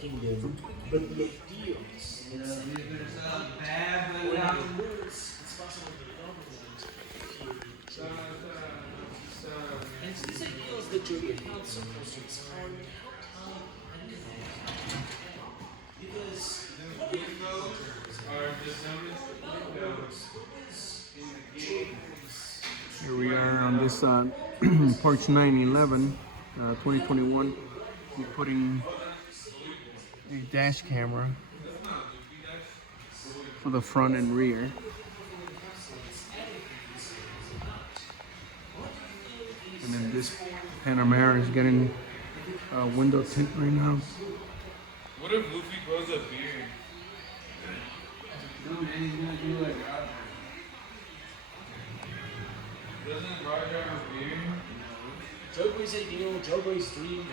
Kingdom, but the ideals, it's possible for the government to and these ideals that you're not supposed to expand because what do you Here we are on this Porsche 911 2021. We're putting a dash camera for the front and rear. And then this Panamera is getting window tint right now. What if Luffy grows a beard? Doesn't Roger have a beard? Joe Boy's ideal, Joe Boy's dream,